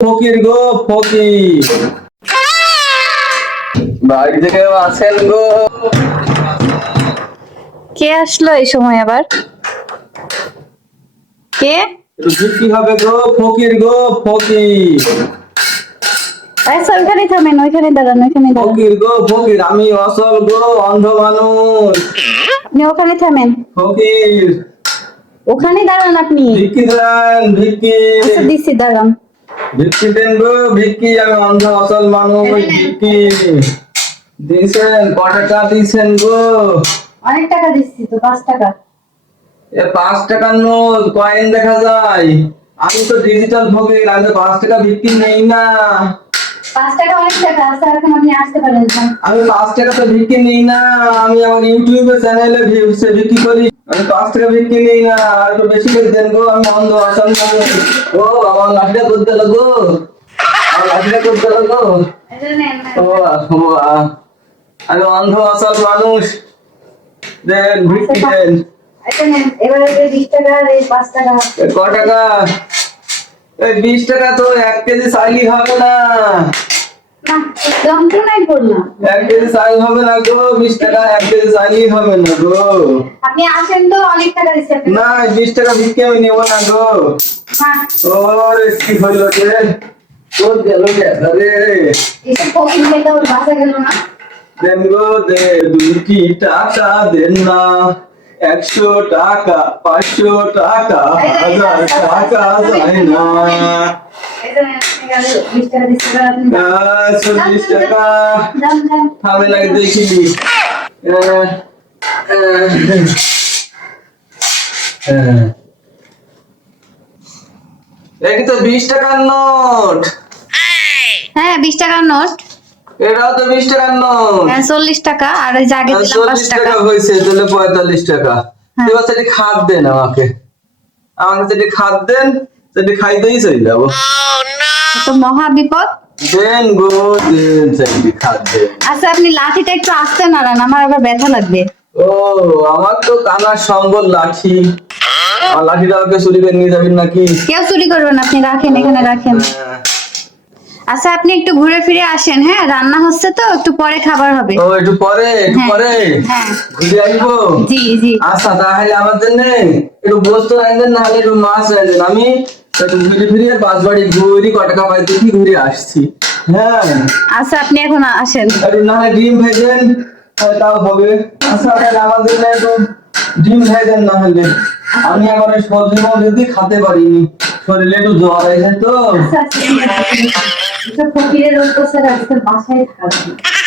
ফকির গো ফকির। আছেন গো। কে আসলো এই সময় আবার? কে? বিক্রি হবে গো ফকির গো ফকির। আচ্ছা ওইখানে থামেন ওইখানে দাঁড়ান ওইখানে ফকির গো ফকির আমি অসল গো অন্ধ মানুষ। আপনি ওখানে থামেন। ফকির। ওখানে দাঁড়ান আপনি। ভিক্ষি দেন ভিক্ষি। আচ্ছা দিচ্ছি দাঁড়ান। ভিক্ষি দেন গো ভিক্ষি আমি অন্ধ অসল মানুষ ভিক্ষি। দিয়েছেন ক টাকা দিয়েছেন গো? অনেক টাকা দিচ্ছি তো পাঁচ টাকা। এ পাঁচ টাকার নোট কয়েন দেখা যায়। আমি তো ডিজিটাল ভোগে আমি তো পাঁচ টাকা বিক্রি নেই না। পাঁচ টাকা অনেক টাকা এখন আপনি আসতে পারেন আমি পাঁচ টাকা তো বিক্রি নেই না আমি আমার ইউটিউবে চ্যানেলে ভিউসে বিক্রি করি। আমি পাঁচ টাকা বিক্রি নেই না আর একটু বেশি করে দেন গো আমি অন্ধ মানুষ। ও আমার লাঠিটা করতে দিল গো। আমার লাঠিটা করতে দিল গো। এটা নেন, নেন। ও আমি অন্ধ মানুষ। দেন ভিক্ষি দেন। এবার বিশ টাকা এই পাঁচ টাকা। ক টাকা? এই বিশ টাকা তো এক কেজি চাইলি হবে না। না যন্ত্রণায় পড়লাম এক কেজি চাইল হবে না গো বিশ টাকা এক কেজি চাইলি হবে না গো। আপনি আসেন তো অনেক টাকা দিচ্ছি না বিশ টাকা বিক্রি আমি নেব না গো। ওরে কি হইল রে? তোর গেল রে? এসব ফকির মেয়েটা বাসা গেল না? দেন গো দে দুটি টাকা দেন না। একশো টাকা পাঁচশো টাকা হাজার টাকা যায় না এটা চল্লিশ টাকা। থামে লাগে দেখি। এই তো বিশ টাকার নোট হ্যাঁ বিশ টাকার নোট এটাও তো নোট হ্যাঁ চল্লিশ টাকা আর ওই যে আগে দিলাম পাঁচ চল্লিশ টাকা টাকা। হয়েছে তাহলে পঁয়তাল্লিশ টাকা। হ্যাঁ। এবার সেটি খাদ দেন আমাকে। আমাকে সেটি খাদ দেন সেটি খাইতেই চলে যাব। তো মহা বিপদ। দেন গো দেন সেটি খাদ দেন। আচ্ছা আপনি লাঠিটা একটু আস্তে নাড়ান আমার আবার ব্যথা লাগবে। ও আমার তো কানার সম্বল লাঠি। লাঠিটা আমাকে চুরি করে নিয়ে যাবেন নাকি? কেউ চুরি করবেন আপনি রাখেন এখানে রাখেন। আচ্ছা আপনি একটু ঘুরে ফিরে আসেন হ্যাঁ? রান্না হচ্ছে তো একটু পরে খাবার হবে। ও একটু পরে একটু হ্যাঁ, পরে। হ্যাঁ। ঘুরে আসব? জি জি। আচ্ছা তাহলে আমার জন্য একটু বস্তু আনবেন নাহলে একটু মাছ আনবেন আমি একটু ঘুরে ফিরে পাঁচ বাড়ি ঘুরি কটাকা দেখি ঘুরে আসছি। হ্যাঁ। আচ্ছা আপনি এখন আসেন। একটু নাহলে ডিম ভেজেন তাও হবে। আচ্ছা তাহলে আমার জন্য একটু ডিম ভেজেন না হলে আমি আমার সবজি মবজি খাতে পারিনি। শরীরে একটু জ্বর হয়েছে তো। ফকিরের অত্যাচার আজকাল বাসায় থাকবে।